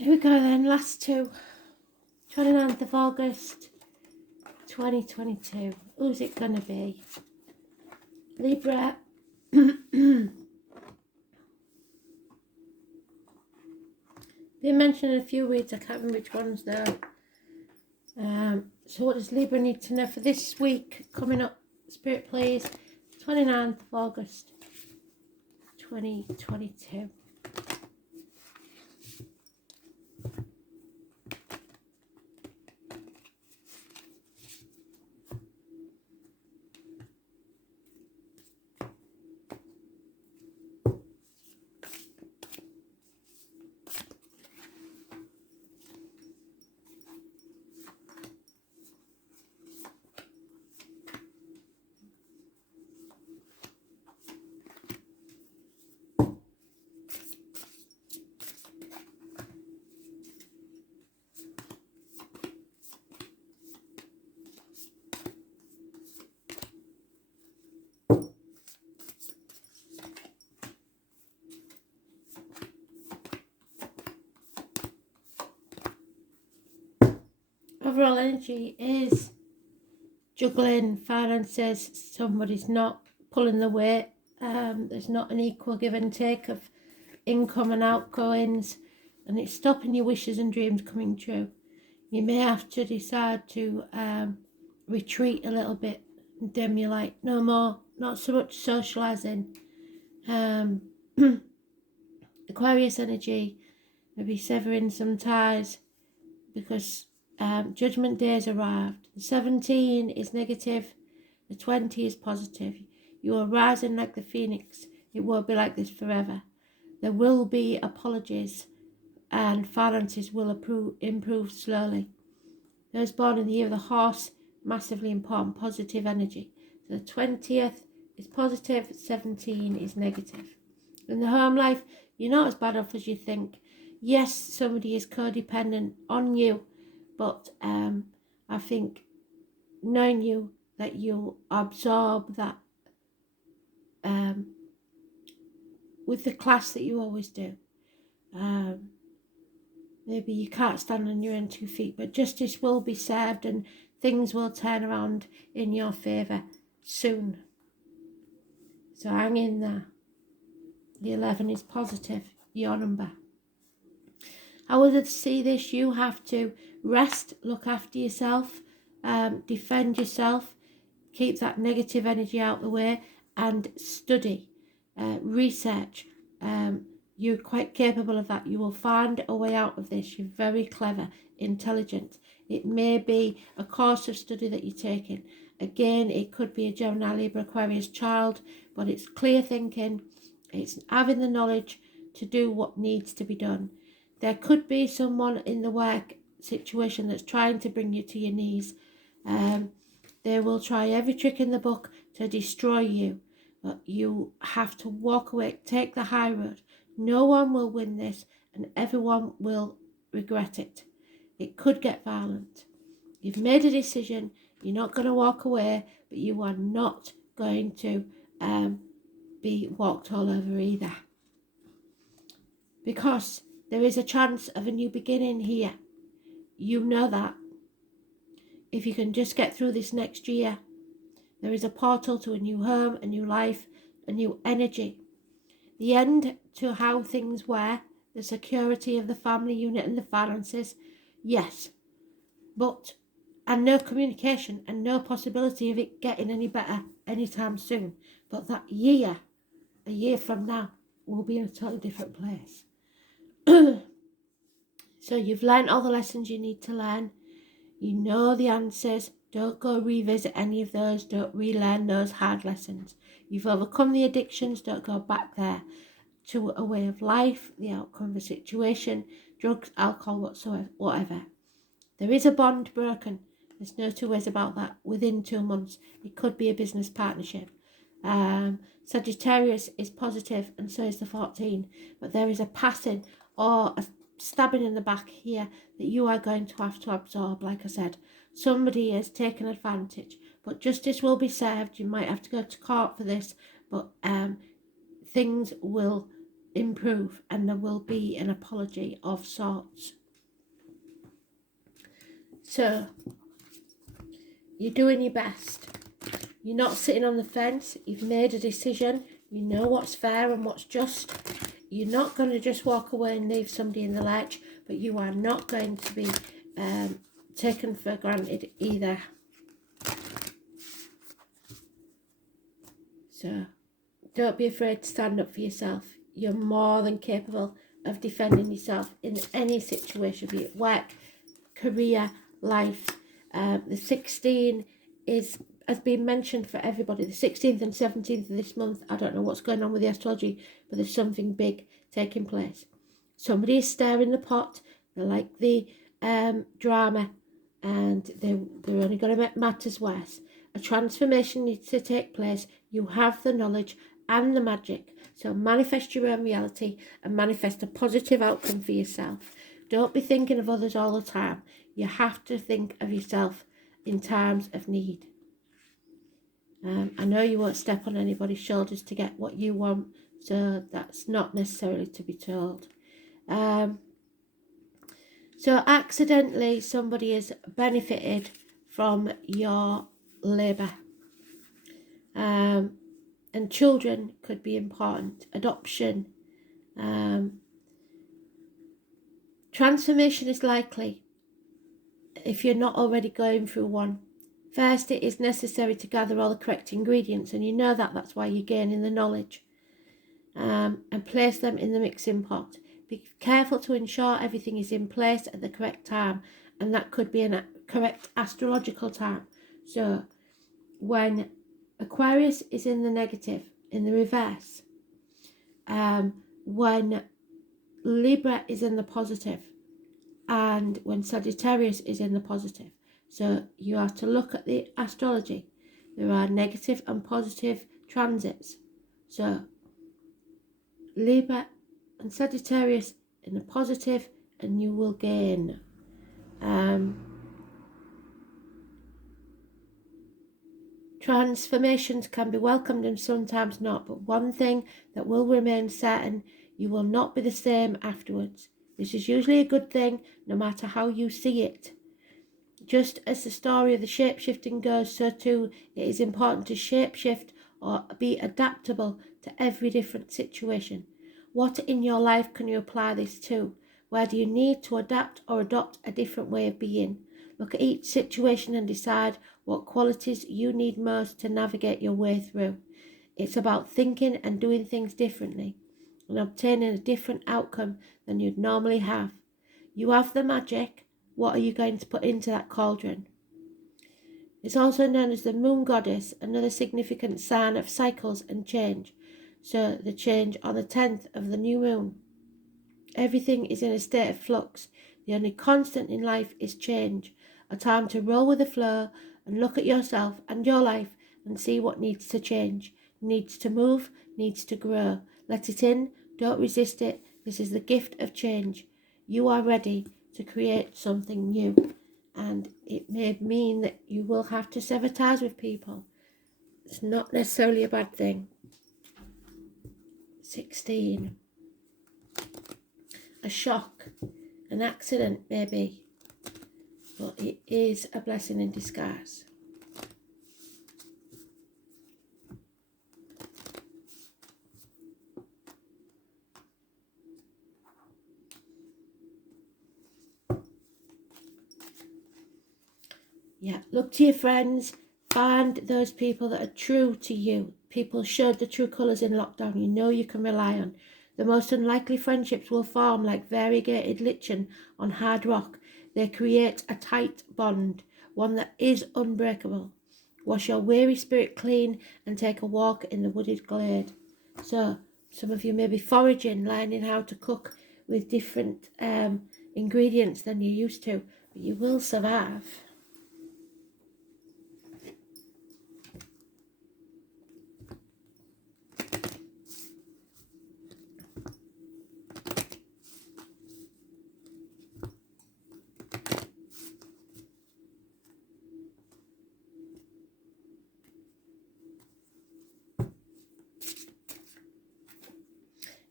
Here we go then, last two. 29th of August 2022. Who's it going to be? Libra. Been mentioned in a few weeks, I can't remember which ones though. So what does Libra need to know for this week coming up? Spirit please. 29th of August 2022. Overall energy is juggling finances. Somebody's not pulling the weight. There's not an equal give and take of income and outgoings, and it's stopping your wishes and dreams coming true. You may have to decide to retreat a little bit and dim your light. No more, not so much socializing. Aquarius energy, maybe severing some ties because Judgment Day has arrived. The 17 is negative, the 20 is positive. You are rising like the phoenix. It won't be like this forever. There will be apologies and finances will improve slowly. Those born in the year of the horse, massively important, positive energy. So the 20th is positive, 17 is negative. In the home life, you're not as bad off as you think. Yes, somebody is codependent on you, but I think knowing you, that you absorb that with the class that you always do. Maybe you can't stand on your own 2 feet, but justice will be served and things will turn around in your favour soon. So hang in there. The 11 is positive, your number. How would I see this? You have to rest, look after yourself, defend yourself, keep that negative energy out the way, and study, research. You're quite capable of that. You will find a way out of this. You're very clever, intelligent. It may be a course of study that you're taking. Again, it could be a Gemini, Libra, Aquarius child, but it's clear thinking. It's having the knowledge to do what needs to be done. There could be someone in the work situation that's trying to bring you to your knees. They will try every trick in the book to destroy you, but you have to walk away, take the high road. No one will win this, and everyone will regret it. It could get violent. You've made a decision. You're not going to walk away, but you are not going to be walked all over either. Because there is a chance of a new beginning here. You know that. If you can just get through this next year, there is a portal to a new home, a new life, a new energy. The end to how things were, the security of the family unit and the finances, yes. But, and no communication and no possibility of it getting any better anytime soon. But that year, a year from now, will be in a totally different place. So you've learned all the lessons you need to learn. You know the answers. Don't go revisit any of those. Don't relearn those hard lessons. You've overcome the addictions. Don't go back there to a way of life, the outcome of a situation, drugs, alcohol, whatever. There is a bond broken. There's no two ways about that. Within 2 months, it could be a business partnership. Sagittarius is positive, and so is the 14. But there is a passing or a stabbing in the back here that you are going to have to absorb. Like I said, somebody has taken advantage, but justice will be served. You might have to go to court for this, but things will improve, and there will be an apology of sorts. So you're doing your best. You're not sitting on the fence. You've made a decision. You know what's fair and what's just. You're not going to just walk away and leave somebody in the lurch, but you are not going to be taken for granted either. So don't be afraid to stand up for yourself. You're more than capable of defending yourself in any situation, be it work, career, life. The 16 has been mentioned for everybody. The 16th and 17th of this month, I don't know what's going on with the astrology, but there's something big taking place. Somebody is stirring the pot. They like the drama, and they're only going to make matters worse. A transformation needs to take place. You have the knowledge and the magic. So manifest your own reality and manifest a positive outcome for yourself. Don't be thinking of others all the time. You have to think of yourself in times of need. I know you won't step on anybody's shoulders to get what you want, so that's not necessarily to be told. So accidentally somebody has benefited from your labour. And children could be important. Adoption. Transformation is likely if you're not already going through one. First, it is necessary to gather all the correct ingredients, and you know that. That's why you're gaining the knowledge. And place them in the mixing pot. Be careful to ensure everything is in place at the correct time, and that could be a correct astrological time. So when Aquarius is in the negative, in the reverse, when Libra is in the positive, and when Sagittarius is in the positive. So you have to look at the astrology. There are negative and positive transits. So Libra and Sagittarius in the positive, and you will gain. Transformations can be welcomed and sometimes not, but one thing that will remain certain, you will not be the same afterwards. This is usually a good thing, no matter how you see it. Just as the story of the shape-shifting goes, so too it is important to shape-shift or be adaptable to every different situation. What in your life can you apply this to? Where do you need to adapt or adopt a different way of being? Look at each situation and decide what qualities you need most to navigate your way through. It's about thinking and doing things differently and obtaining a different outcome than you'd normally have. You have the magic. What are you going to put into that cauldron? It's also known as the moon goddess, another significant sign of cycles and change. So the change on the 10th of the new moon. Everything is in a state of flux. The only constant in life is change. A time to roll with the flow and look at yourself and your life and see what needs to change, needs to move, needs to grow. Let it in. Don't resist it. This is the gift of change. You are ready to create something new, and it may mean that you will have to sever ties with people. It's not necessarily a bad thing. 16. A shock, an accident maybe, but it is a blessing in disguise. Yeah, look to your friends. Find those people that are true to you. People showed the true colours in lockdown. You know you can rely on. The most unlikely friendships will form like variegated lichen on hard rock. They create a tight bond, one that is unbreakable. Wash your weary spirit clean and take a walk in the wooded glade. So, some of you may be foraging, learning how to cook with different ingredients than you used to, but you will survive.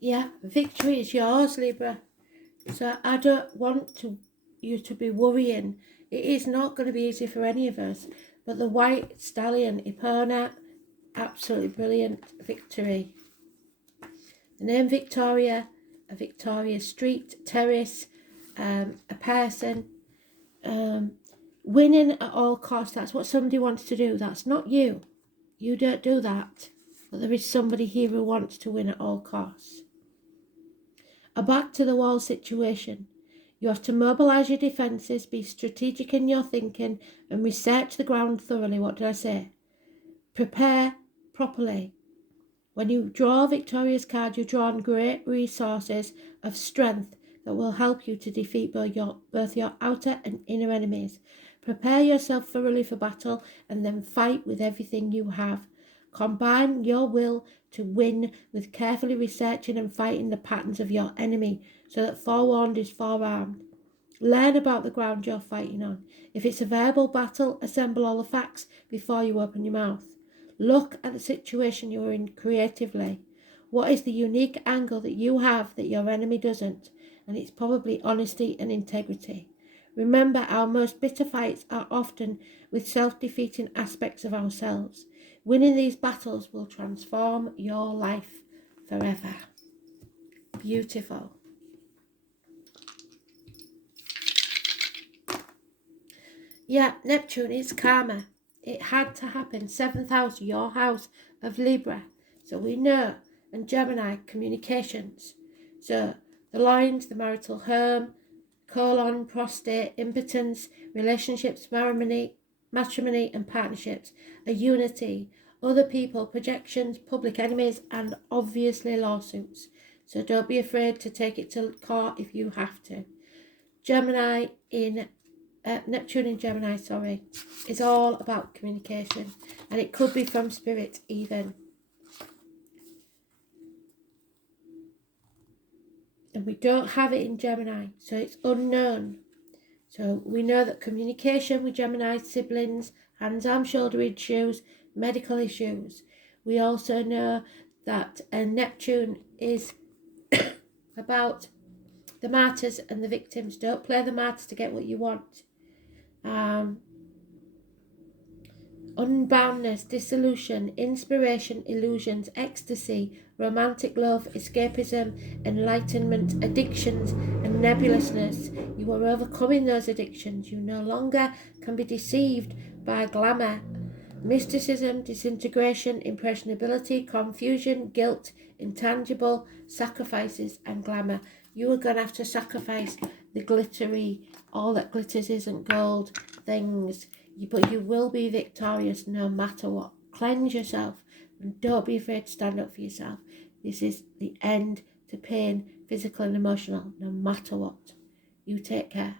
Yeah, victory is yours, Libra. So I don't want you to be worrying. It is not going to be easy for any of us. But the white stallion, Epona, absolutely brilliant victory. The name Victoria, a Victoria Street, terrace, a person, winning at all costs. That's what somebody wants to do. That's not you. You don't do that. But there is somebody here who wants to win at all costs. A back-to-the-wall situation. You have to mobilise your defences, be strategic in your thinking, and research the ground thoroughly. What did I say? Prepare properly. When you draw Victoria's card, you draw on great resources of strength that will help you to defeat both your outer and inner enemies. Prepare yourself thoroughly for battle and then fight with everything you have. Combine your will to win with carefully researching and fighting the patterns of your enemy so that forewarned is forearmed. Learn about the ground you're fighting on. If it's a verbal battle, assemble all the facts before you open your mouth. Look at the situation you're in creatively. What is the unique angle that you have that your enemy doesn't? And it's probably honesty and integrity. Remember, our most bitter fights are often with self-defeating aspects of ourselves. Winning these battles will transform your life forever. Beautiful. Yeah, Neptune is karma. It had to happen. 7th house, your house of Libra. So we know. And Gemini, communications. So the lines, the marital home, colon, prostate, impotence, relationships, matrimony and partnerships, a unity, other people, projections, public enemies, and obviously lawsuits. So don't be afraid to take it to court if you have to. Gemini in Neptune in Gemini, is all about communication, and it could be from spirit even. And we don't have it in Gemini, so it's unknown. So we know that communication with Gemini, siblings, hands, arm, shoulder issues, medical issues. We also know that Neptune is about the martyrs and the victims. Don't play the martyrs to get what you want. Unboundness, dissolution, inspiration, illusions, ecstasy, romantic love, escapism, enlightenment, addictions, and nebulousness. You are overcoming those addictions. You no longer can be deceived by glamour, mysticism, disintegration, impressionability, confusion, guilt, intangible, sacrifices, and glamour. You are going to have to sacrifice the glittery, all that glitters isn't gold things. But you will be victorious no matter what. Cleanse yourself and don't be afraid to stand up for yourself. This is the end to pain, physical and emotional, no matter what. You take care.